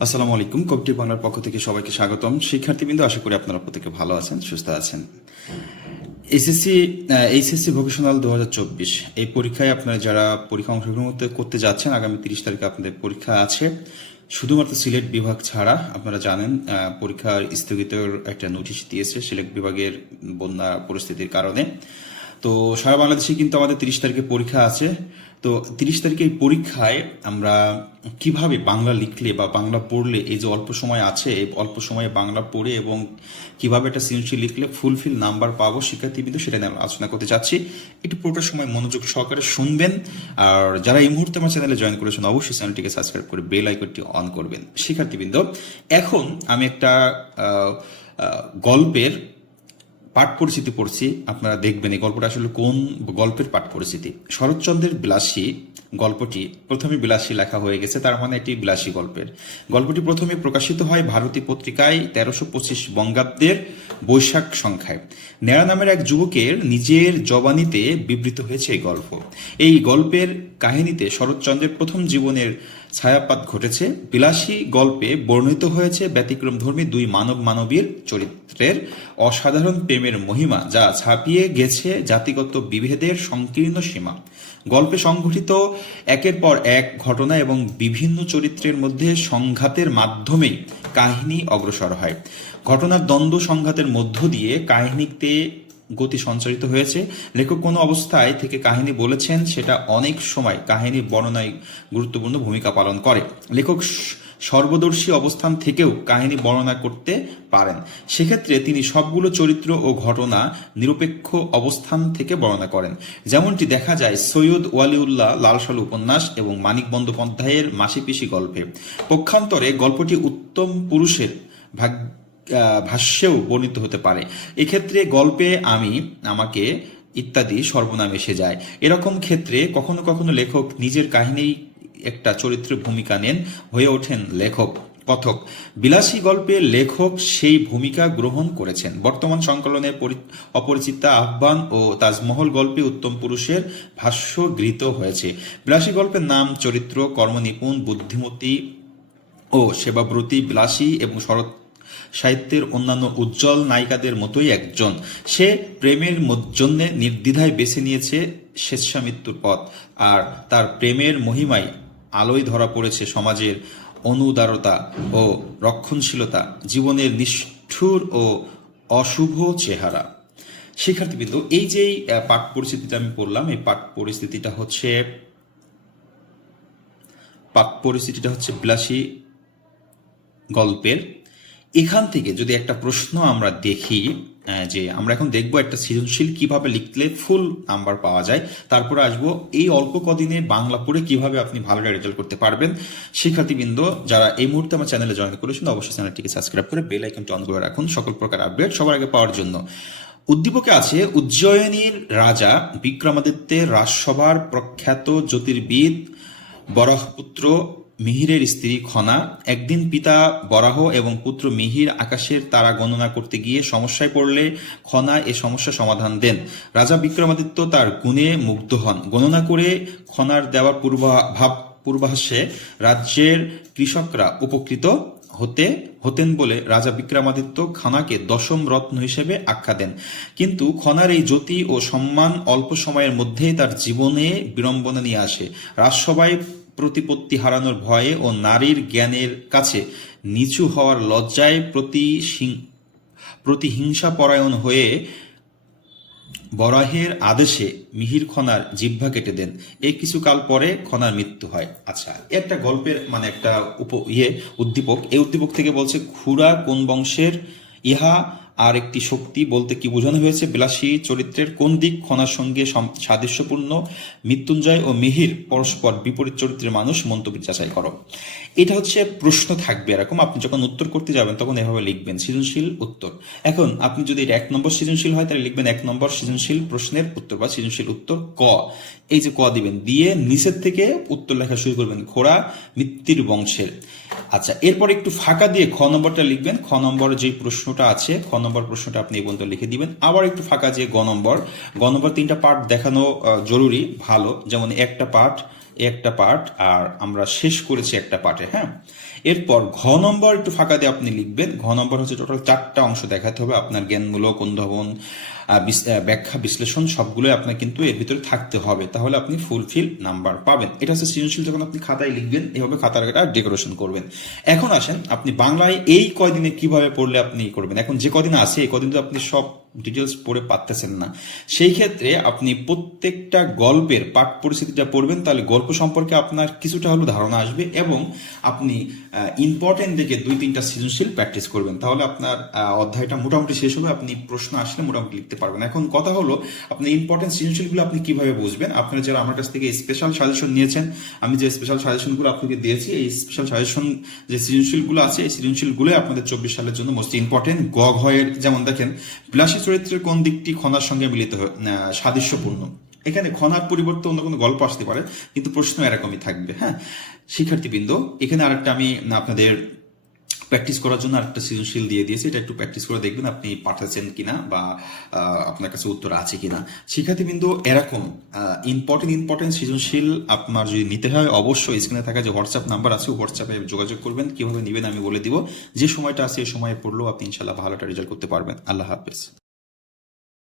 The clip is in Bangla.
আসসালামু আলাইকুম। কবটি বাংলার পক্ষ থেকে সবাইকে স্বাগতম। শিক্ষার্থীবৃন্দ, আশা করি আপনারা প্রত্যেকে ভালো আছেন, সুস্থ আছেন। এসএসসি এইচএসসি ভোকেশনাল দুহাজার চব্বিশ, এই পরীক্ষায় আপনারা যারা পরীক্ষা অংশগ্রহণ করতে- যাচ্ছেন, আগামী তিরিশ তারিখে আপনাদের পরীক্ষা আছে। শুধুমাত্র সিলেট বিভাগ ছাড়া আপনারা জানেন পরীক্ষার স্থগিতর একটা নোটিশ দিয়েছে সিলেট বিভাগের বন্যা পরিস্থিতির কারণে। তো সারা বাংলাদেশে কিন্তু আমাদের তিরিশ তারিখে পরীক্ষা আছে। তো তিরিশ তারিখে এই পরীক্ষায় আমরা কীভাবে বাংলা লিখলে বা বাংলা পড়লে এই যে অল্প সময় আছে, এই অল্প সময়ে বাংলা পড়ে এবং কীভাবে একটা সৃজনশীল লিখলে ফুলফিল নাম্বার পাবো শিক্ষার্থীবৃন্দ সেটা নিয়ে আমরা আলোচনা করতে চাচ্ছি একটু পুরোটা সময় মনোযোগ সহকারে শুনবেন। আর যারা এই মুহূর্তে আমার চ্যানেলে জয়েন করেছেন, অবশ্যই চ্যানেলটিকে সাবস্ক্রাইব করে বেল আইকনটি অন করবেন। শিক্ষার্থীবৃন্দ, এখন আমি একটা গল্পের পাঠ পরিচিতি পড়ছি আপনারা দেখবেন এই গল্পটা আসলে কোন গল্পের পাঠ পরিচিতি? শরৎচন্দ্রের বিলাসী গল্পটি প্রথমে বিলাসী লেখা হয়ে গেছে, তার মানে এটি বিলাসী গল্পের। গল্পটি প্রথমে প্রকাশিত হয় ভারতী পত্রিকায় তেরোশো পঁচিশ বঙ্গাব্দের বৈশাখ সংখ্যায়। নেড়া নামের এক যুবকের নিজের জবানিতে বিবৃত হয়েছে এই গল্প। এই গল্পের কাহিনীতে শরৎচন্দ্রের প্রথম জীবনের ছায়াপাত ঘটেছে। বিলাসী গল্পে বর্ণিত হয়েছে ব্যতিক্রমধর্মী দুই মানব মানবীর চরিত্রের অসাধারণ প্রেমের মহিমা, যা ছাপিয়ে গেছে জাতিগত বিভেদের সংকীর্ণ সীমা। গল্পে সংঘটিত একের পর এক ঘটনা এবং বিভিন্ন চরিত্রের মধ্যে সংঘাতের মাধ্যমেই কাহিনী অগ্রসর হয়। ঘটনার দ্বন্দ্ব সংঘাতের মধ্য দিয়ে কাহিনীতে গতি সঞ্চারিত হয়েছে। লেখক কোনো অবস্থায় থেকে কাহিনী বলেছেন, সেটা অনেক সময় কাহিনী বর্ণনায় গুরুত্বপূর্ণ ভূমিকা পালন করে। লেখক সর্বদর্শী অবস্থান থেকেও কাহিনী বর্ণনা করতে পারেন। সেক্ষেত্রে তিনি সবগুলো চরিত্র ও ঘটনা নিরপেক্ষ অবস্থান থেকে বর্ণনা করেন। যেমনটি দেখা যায় সৈয়দ ওয়ালিউল্লাহ লালসালু উপন্যাস এবং মানিক বন্দ্যোপাধ্যায়ের মাসিপিসি গল্পে। পক্ষান্তরে গল্পটি উত্তম পুরুষের ভাগ ভাষ্যেও বর্ণিত হতে পারে। এক্ষেত্রে গল্পে আমি, আমাকে ইত্যাদি সর্বনাম এসে যায়। এরকম ক্ষেত্রে কখনো কখনো লেখক নিজের কাহিনী একটা চরিত্রের ভূমিকা নেন হয়ে ওঠেন লেখক, কথক। বিলাসী গল্পে লেখক সেই ভূমিকা গ্রহণ করেছেন। বর্তমান সংকলনে পরি- অপরিচিতা আহ্বান ও তাজমহল গল্পে উত্তম পুরুষের ভাষ্য গৃহীত হয়েছে। বিলাসী গল্পের নাম, চরিত্র, কর্মনিপুণ, বুদ্ধিমতী ও সেবাব্রতী বিলাসী এবং শরৎ সাহিত্যের অন্যান্য উজ্জ্বল নায়িকাদের মতোই একজন। সে প্রেমের জন্য নির্দ্বিধায় বেছে নিয়েছে স্বেচ্ছামৃত্যুর পথ আর তার প্রেমের মহিমায় আলোয় ধরা পড়েছে সমাজের অনুদারতা ও রক্ষণশীলতা, জীবনের নিষ্ঠুর ও অশুভ চেহারা। শিক্ষার্থীবৃন্দ, এই যে পাঠ পরিস্থিতিটা আমি পড়লাম, এই পাঠ পরিস্থিতিটা হচ্ছে পাঠ পরিস্থিতিটা হচ্ছে বিলাসী গল্পের এখান থেকে যদি একটা প্রশ্ন আমরা দেখি যে আমরা এখন দেখব একটা সৃজনশীল কীভাবে লিখলে ফুল নাম্বার পাওয়া যায়, তারপরে আসব এই অল্প কদিনে বাংলা পড়ে কীভাবে আপনি ভালো রেজাল্ট করতে পারবেন। শিক্ষার্থীবৃন্দ, যারা এই মুহূর্তে আমার চ্যানেলে জয়েন করেছেন, অবশ্যই চ্যানেলটিকে সাবস্ক্রাইব করে বেল আইকনটি অন করে রাখুন। সকল প্রকার আপডেট সবার আগে পাওয়ার জন্য। উদ্দীপকে আছে, উজ্জয়িনীর রাজা বিক্রমাদিত্যের রাজসভার প্রখ্যাত জ্যোতির্বিদ বরাহপুত্র মিহিরের স্ত্রী খনা একদিন পিতা বরাহ এবং পুত্র মিহির আকাশের তারা গণনা করতে গিয়ে সমস্যায় পড়লে খনা এ সমস্যা সমাধান দেন। রাজা বিক্রমাদিত্য তার গুণে মুগ্ধ হন। গণনা করে খনার দেওয়ার পূর্বাভাব পূর্বাভাসে রাজ্যের কৃষকরা উপকৃত হতে, হতেন বলে রাজা বিক্রমাদিত্য খানাকে দশম রত্ন হিসেবে আখ্যা দেন। কিন্তু খনার এই জ্যোতি ও সম্মান অল্প সময়ের মধ্যেই তার জীবনে বিড়ম্বনা নিয়ে আসে। রাজসভায় প্রতিপত্তি হারানোর ভয়ে ও নারীর জ্ঞানের কাছে নিচু হওয়ার লজ্জায় প্রতি প্রতিহিংসা পরায়ণ হয়ে বরাহের আদেশে মিহির খনার জিহ্বা কেটে দেন। এই কিছুকাল পরে খনার মৃত্যু হয়। আচ্ছা একটা গল্পের মানে একটা উপ ইয়ে উদ্দীপক। এই উদ্দীপক থেকে বলছে খুরা কোন বংশের? ইহা আর একটি শক্তি বলতে কি বোঝানো হয়েছে? বিলাসী চরিত্রের কোন দিক খনার সঙ্গে সাদৃশ্যপূর্ণ? মৃত্যুঞ্জয় ও মিহির পরস্পর বিপরীত চরিত্রের মানুষ মন্তব্য যাচাই করো। এটা হচ্ছে প্রশ্ন থাকবে এরকম। আপনি যখন উত্তর করতে যাবেন, তখন এভাবে লিখবেন, সৃজনশীল উত্তর। এখন আপনি যদি এটা এক নম্বর সৃজনশীল হয়, তাহলে লিখবেন এক নম্বর সৃজনশীল প্রশ্নের উত্তর বা সৃজনশীল উত্তর ক। এই যে ক দিবেন, দিয়ে নিচের থেকে উত্তর লেখা শুরু করবেন খোড়া মৃত্যুর বংশের। আচ্ছা এরপর একটু ফাঁকা দিয়ে খ নম্বরটা লিখবেন। খ নম্বর যে প্রশ্নটা আছে, খ নম্বর প্রশ্নটা আপনি এই পর্যন্ত লিখে দিবেন। আবার একটু ফাঁকা যে গ নম্বর। গ নম্বর তিনটা পার্ট দেখানো জরুরি, ভালো। যেমন একটা পার্ট একটা পার্ট আর আমরা শেষ করেছি একটা পার্টে হ্যাঁ? এরপর ঘ নম্বর একটু ফাঁকা দিয়ে আপনি লিখবেন। ঘ নম্বর হচ্ছে টোটাল চারটা অংশ দেখাতে হবে। আপনার জ্ঞানমূলক, অনুধাবন ব্যাখ্যা, বিশ্লেষণ সবগুলোই আপনার কিন্তু এর ভিতরে থাকতে হবে। তাহলে আপনি ফুলফিল নাম্বার পাবেন। এটা হচ্ছে সৃজনশীল যখন আপনি খাতায় লিখবেন, এভাবে খাতার একটা ডেকোরেশন করবেন। এখন আসেন, আপনি বাংলায় এই কয়দিনে কীভাবে পড়লে আপনি করবেন? এখন যে কদিন আছে, এই কদিন তো আপনি সব ডিটেলস পড়ে পারতেছেন না। সেই ক্ষেত্রে আপনি প্রত্যেকটা গল্পের পাঠ পরিস্থিতিটা পড়বেন, তাহলে গল্প সম্পর্কে আপনার কিছুটা হলেও ধারণা আসবে এবং আপনি ইম্পর্টেন্ট দিকে দুই তিনটা সৃজনশীল প্র্যাকটিস করবেন। তাহলে আপনার অধ্যায়টা মোটামুটি শেষ হবে, আপনি প্রশ্ন আসলে মোটামুটি লিখতে পারবেন। এখন কথা হলো, আপনি ইম্পর্টেন্ট সৃজনশীলগুলো আপনি কীভাবে বুঝবেন? আপনারা যারা আমার কাছ থেকে স্পেশাল সাজেশন নিয়েছেন, আমি যে স্পেশাল সাজেশনগুলো আপনাকে দিয়েছি, এই স্পেশাল সাজেশন যে সৃজনশীলগুলো আছে, এই সৃজনশীলগুলো আপনাদের চব্বিশ সালের জন্য মোস্ট ইম্পর্টেন্ট গ ঘয়ের যেমন দেখেন, বিলাসী চরিত্রের কোন দিকটি খনার সঙ্গে মিলিত সাদৃশ্যপূর্ণ? এখানে খনার পরিবর্তে অন্য কোনো গল্প আসতে পারে, কিন্তু প্রশ্ন এরকমই থাকবে হ্যাঁ? শিক্ষার্থীবৃন্দ, এখানে আরেকটা আমি আপনাদের প্র্যাকটিস করার জন্য আরেকটা সৃজনশীল দিয়ে দিয়েছি, এটা একটু প্র্যাকটিস করে দেখবেন আপনি পাঠাচ্ছেন কিনা বা আপনার কাছে উত্তর আছে কিনা। শিক্ষার্থীবৃন্দ, এরকম ইম্পর্টেন্ট ইম্পর্টেন্ট সৃজনশীল আপনার যদি নিতে হয়, অবশ্যই স্ক্রিনে থাকা যে হোয়াটসঅ্যাপ নাম্বার আছে হোয়াটসঅ্যাপে যোগাযোগ করবেন, কীভাবে নেবেন আমি বলে দিব। যে সময়টা আছে এই সময়ে পড়লেও আপনি ইনশাল্লাহ ভালো একটা রেজাল্ট করতে পারবেন। আল্লাহ হাফেজ।